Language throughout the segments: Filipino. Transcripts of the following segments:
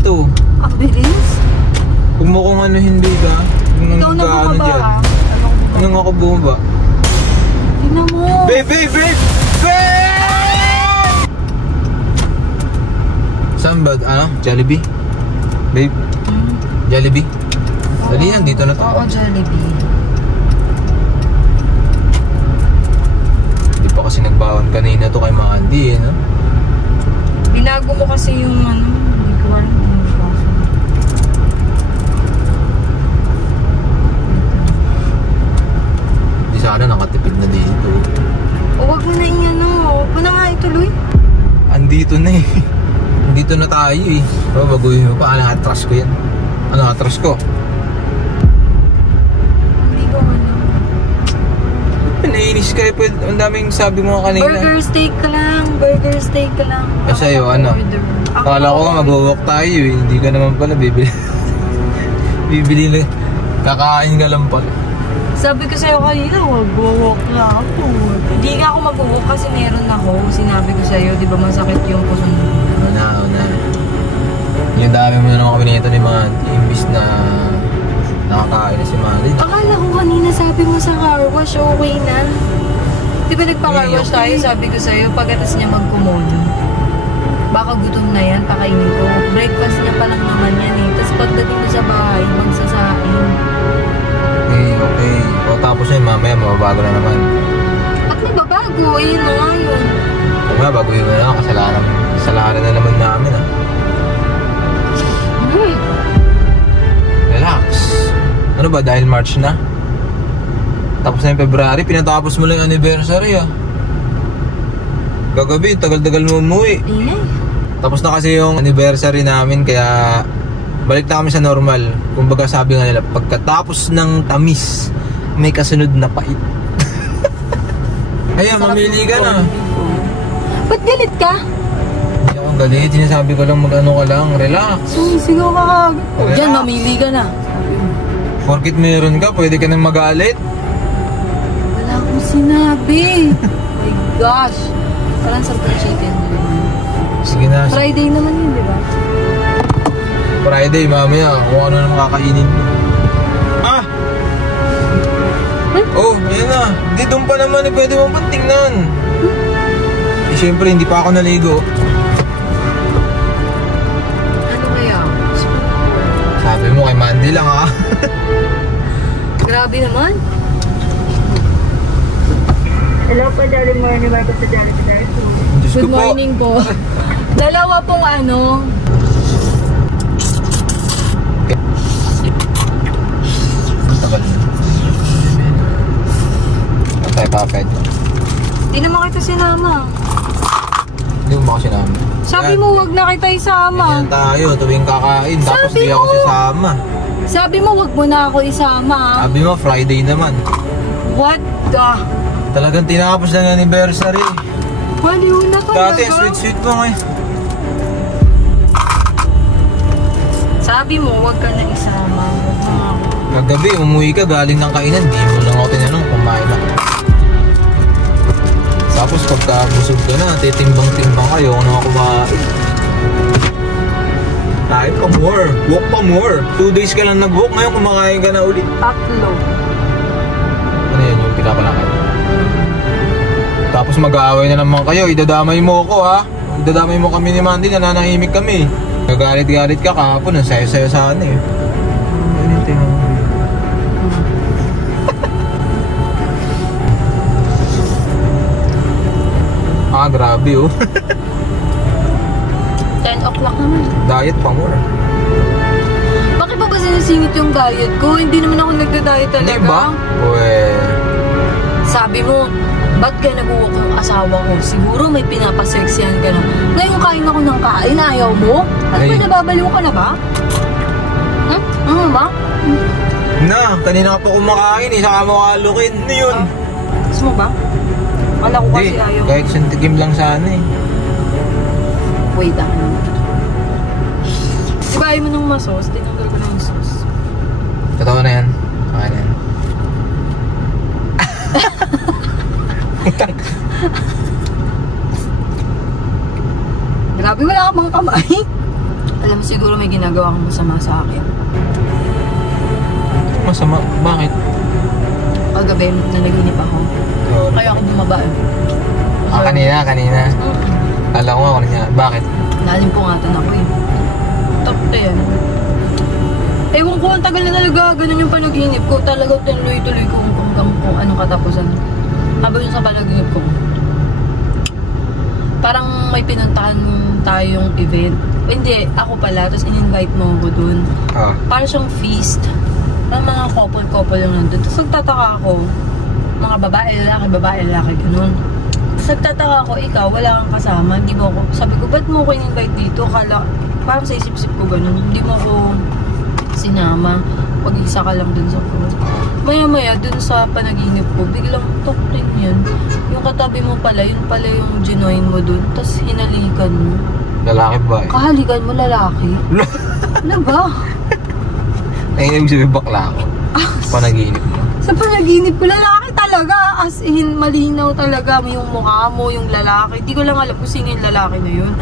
dito. Ang bilis? Huwag mo kong anuhin, babe, ha? Ikaw na bumaba, ha? Anong ako bumaba? Tingnan mo. Babe, babe, babe! Babe! Saan ba? Ano? Jollibee? Babe? Jollibee? Dali, nandito na to. Oo, Jollibee. Hindi pa kasi nagbawan kanina to kay Mandy, eh, no? Binago mo kasi yung ano, hindi ko alam yung kaso. Di sana nakatipid na dito. O wag mo na iyan, no? Wag mo na nga ituloy. Andito na eh. Andito na tayo eh. O, baguhin mo pa. Ano, atras ko yan? Ano, atras ko? Hindi ko ano. Naiinis ka eh. Ang daming sabi mo kanina. Burger steak ka lang. Burger steak ka lang. Ah, sa'yo, ano? Akala ko nga mag-walk tayo eh. Hindi ka naman pala bibili. Bibili lang. Kakain ka lang pala. Sabi ko sa'yo kanina, mag-walk na ako. Hindi nga ako mag-walk kasi meron ako. Sinabi ko sa'yo, di ba masakit yung puso mo? Una. Yung dami mo na naman kami nito ni Mandy. Imbis na nakakain na si Mandy. Akala ko kanina sabi mo sa car wash, okay na. Di ba nagpa-car wash tayo? Sabi ko sa'yo, pagkatas niya magkumodo. Baka gutom na yan, pakainin ko. Breakfast niya pa lang naman yan eh. Tapos pagdating mo sa bahay, magsasain. Okay. O tapos yun, mamaya mababago na naman. At mababago, ayun na nga yun. Mamaya baguhin mo na lang, kasalanan na naman namin ah. Relax. Ano ba, dahil March na? Tapos na yung February, pinatapos mo lang yung anniversary ah. Gagabi, tagal-tagal mo umuwi. Tapos na kasi yung anniversary namin, kaya balik na kami sa normal. Kumbaga sabi nga nila, pagkatapos ng tamis, may kasunod na pait. Ayan, mamili ka na. Ba't galit ka? Hindi ako galit, sinasabi ko lang mag-ano ka lang, relax. Sumisigaw ka kagad. O dyan, mamili ka na. Porkit meron ka, pwede ka nang magalit. Wala akong sinabi. Oh my gosh. Parang sa chicken. Sige na. Friday naman yun, di ba? Friday, mamaya, kung ano nang kakainin mo. Ah! Oh, ayan na. Hindi, doon pa naman eh, pwede mong pantingnan. Eh, syempre, hindi pa ako naligo. Ano kaya? Sabi mo kay Mandy lang ha. Grabe naman. Hello po, Jolly Morning. Welcome to Jolly Star. Good morning po. Dalawa pong ano. Tagal na. Patay papet. Hindi naman kita sinama. Hindi mo ba ako sinama? Sabi mo wag na kita isama. Ganyan tayo tuwing kakain. Tapos di ako sisama. Sabi mo wag mo na ako isama. Sabi mo Friday naman. What the? Talagang tinapos ng anniversary. Baliw na talaga. Dati sweet mo ngayon. Sabi mo wag ka na isama. Wag na ako. Kagabi umuwi ka galing ng kainan. Di mo lang ako tinanong kumain ako. Tapos pagka busog ka na, titimbang-timbang kayo kung ano kumain. Kain pa more. Walk pa more. 2 days ka lang nag-walk. Ngayon kumakain ka na ulit. Tatlo. Ano yan yung pinapalakad? Tapos mag-aaway na naman kayo. Idadamay mo ako ha. Idadamay mo kami ni Mandy. Nananahimik kami. Nagalit-galit ka kahapon. Ang sayo-sayo sana eh. Ganyan tingnan mo. Ah, grabe oh. 10 o'clock naman. Diet pa more. Bakit ba sinusingit yung diet ko? Hindi naman ako nagda-diet talaga. Hindi ba? Well, sabi mo, ba't ka nag-uwak yung asawa ko? Siguro may pinapaseksyan ka na. Ngayon kain ako ng kain, ayaw mo? Ano ba, nababaliw ka na ba? Ano ba? Na, kanina ka pa kumakain eh, saka mo kalukin. Ano yun? Gusto mo ba? Wala ko kasi ayaw. Kahit santigim lang sana eh. Wait lang. Diba ayaw mo ng masos? Tinanggal ko na yung sauce. Totoo na yan. Okay na yan. Grabe, wala ka mga kamay. Alam mo, siguro may ginagawa kang masama sa akin. Masama? Bakit? Kagabi, nanaginip ako. Kaya ako bumaba. Kanina. Alam ko ako niya. Bakit? Nalimpungatan ako eh. Takot yan. Ewan ko, ang tagal na talaga. Ganun yung panaginip ko. Talaga tuloy-tuloy ko hanggang kung anong katapusan. Habang yung sa panaginip ko. Parang may pinuntahan tayong event. Hindi, ako pala. Tapos in-invite mo ako dun. Parang siyang feast. Ang mga couple yung nandun. Tapos nagtataka ako. Mga babae, lalaki, ganun. Tapos nagtataka ako, ikaw, wala kang kasama. Hindi mo ako, sabi ko, ba't mo ako in-invite dito? Parang sa isip-isip ko ganun. Hindi mo ako sinama. Pag-isa ka lang dun sa pool. Maya-maya, dun sa panaginip ko, biglang rin yan. Yung katabi mo pala, yun pala yung ginoin mo dun. Tapos hinalikan mo. Lalaki ba eh? Kahalikan mo lalaki? Ano ba? Ay, ibig sabihin bakla ako. Panaginip mo. Sa panaginip ko, lalaki talaga. As in, malinaw talaga yung mukha mo, yung lalaki. Hindi ko lang alam kung sino yung lalaki na yun.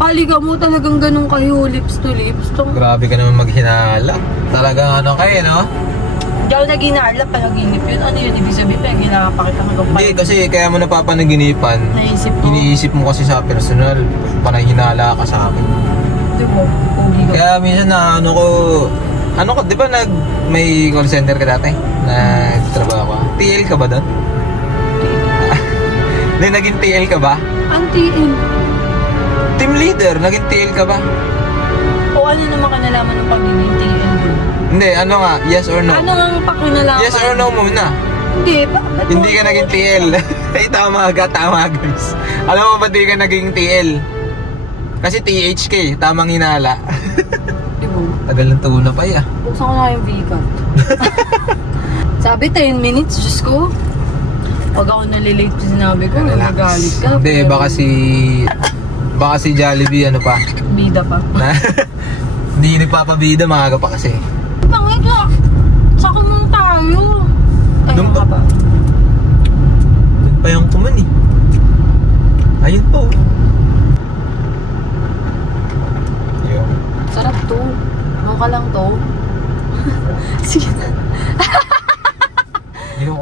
Halikan mo talagang ganun kayo, lips to lips. Grabe ka naman maghinala. Talagang ano kayo, no? Hindi ako naghinala, panaginip yun. Ano yun? Ibig sabihin, ginapakita hanggang Hindi, kasi kaya mo napapanaginipan. Naisip mo? Iniisip mo kasi sa personal. Panahinala ka sa akin. Di ba? Kaya minsan na di ba may call center ka dati? Nagtrabaho ka? TL ka ba doon? Hindi, naging TL ka ba? Ang TL? Team leader, naging TL ka ba? O ano naman kanalaman ng pagiging TL doon? Hindi, ano nga, yes or no? Ano nga pakinalaman? Yes or no muna. Hindi, Hindi ka naging TL. Ay, tama guys. Alam mo ba di ka naging TL? Kasi THK, tamang hinala. Tagal ng tuna pa ya. Buksan ko na yung V-cut. Sabi 10 minutes, Diyos ko. Pag ako nalilate sa sinabi ko, nagalit ka. Hindi, baka si Jollibee ano pa. Bida pa. Hindi nagpapabida, maaga pa kasi. Pangit na. Saka mong tayo. Ayun ka ba? Payang kuman eh. Ayun po. Sarap to. Ano ka lang to? Sige na. Hindi ko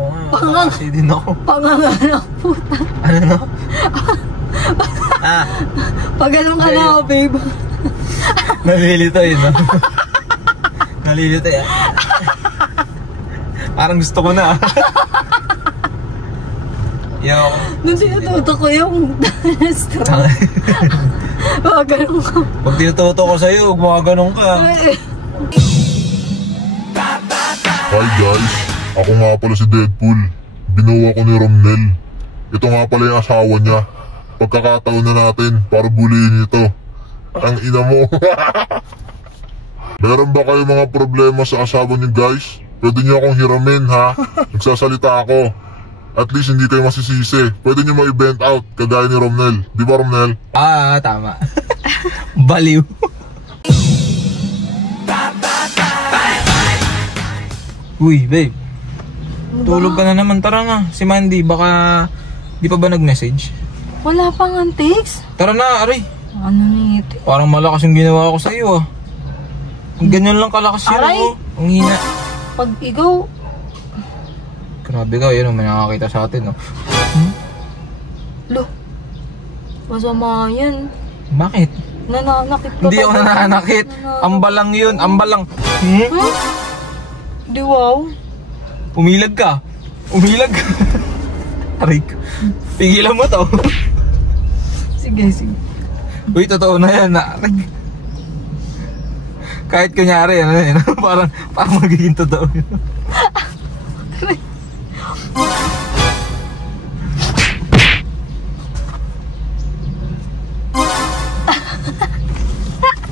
nga. Kasi din ako. Panganga ng puta. Ano no? Pag ganun ka na, babe. Nalilito yun, no? Nalilito yan. Parang gusto ko na. Nung sinututo ko yung stroke. Mga ganun ka. Pag tinututo ko sa'yo, mga ganun ka. Hi guys, ako nga pala si Deadpool. Binuwa ko ni Romnel. Ito nga pala yung asawa niya. Pagkakataon na natin para bulihin ito. Ang ina mo. Meron ba kayo mga problema sa asawa niyo guys? Pwede niyo akong hiramin ha. Nagsasalita ako. At least hindi kayo masisisi. Pwede niyo ma-event out kagaya ni Romnel. Di ba Romnel? Tama. Baliw. Uy, babe. Tulog ka na naman. Tara na. Si Mandy, baka di pa ba nag-message? Wala pang antics? Tara na, aray. Ano nito? Parang malakas yung ginawa ko sa'yo Ganyan lang kalakas yun. Aray! Ang hina. Pag ikaw... Grabe ka, yun may nakakita sa atin Lo, masama yan. Bakit? Nananakit ka. Hindi ako nananakit. Ambalang yun, ambalang. Di wow. Umilag ka. Aray ko. Pigilan mo to. Sige. Uy, totoo na yan. Kahit kunyari, parang magiging totoo.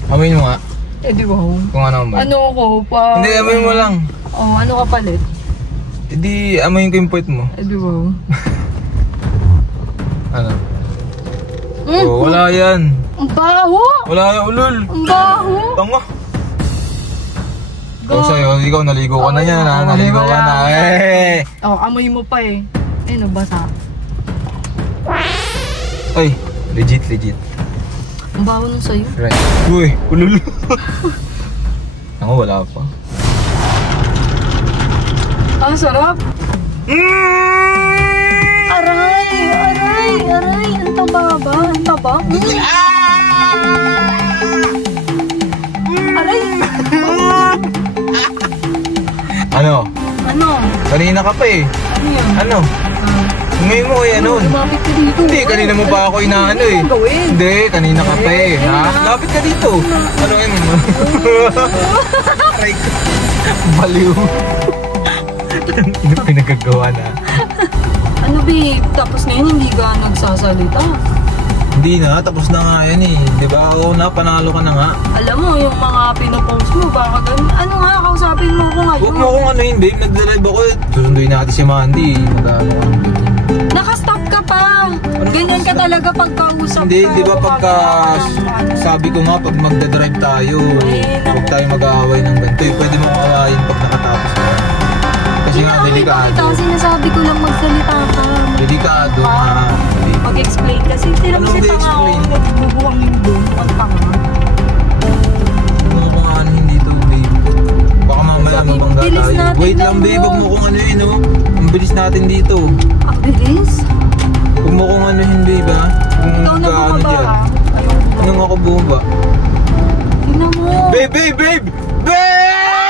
Amoy mo nga. Di wow. Kung ano ba? Ano ko pa? Hindi, amoy mo lang. Ano ka palit? Hindi, amoy yung puwet mo. Di wow. Ano? Wala yan. Ang baho! Wala yan, ulol. Ang baho! Tanga. Sa'yo, ikaw naligo ka na yan naligo ka na. Amoy mo pa eh. Basa. Ay, legit. Ang baho nung sa'yo. Right. Uy, ulul. Ako, wala pa. Ah, sarap. Aray! Aray! Aray! Ang taba ba? Ang taba? Aray! Ano? Ano? Kanina ka pa eh. Ano yun? Ano? Ngayon mo eh, ano? Lumapit ka dito. Hindi, kanina mo pa ako inaano eh. Ano gawin? Hindi, kanina ka pa eh. Ha? Lapit ka dito. Ano yun? Aray ko. Baliw. Ano pinagagawa na? Ano babe? Tapos ngayon hindi ka nagsasalita. Hindi na, tapos na nga yan eh. Di ba? Oo na, panalo ka na nga. Alam mo, yung mga pinopost mo, baka ganun. Ano nga, kausapin mo ko ngayon. Huwag mo akong ano yun, babe. Nag-drive ako. Susunduin natin si Mandy. Mag-ano ka. Nakastop ka pa. Ganyan ka talaga pagkausap Hindi, ka. di ba pagka sabi ko nga, pag magdadrive tayo, huwag tayo mag-aaway ng ganito. Pwede mo maawayin pag nakatapos ka. Kasi nga, delikado. Sinasabi ko lang magsalita ka. Delikado nga. Mag-explain kasi. Sila Anong kasi pa nga ako mag-explain? nagbubuwang yung doon. Ang tanga. Huwag mo kung ano hindi to, babe. Baka mamaya Sabi, mabangga bilis tayo. natin Wait lang, lang, babe. no? Huwag mo kung ano yun, oh. Ang bilis natin dito. Ang bilis. Huwag mo kung ano yun, babe, ha. Kung Ikaw na gaano bumaba dyan. ha. Ayun. Anong ako bumaba? Tingnan mo. Babe, babe, babe! Babe!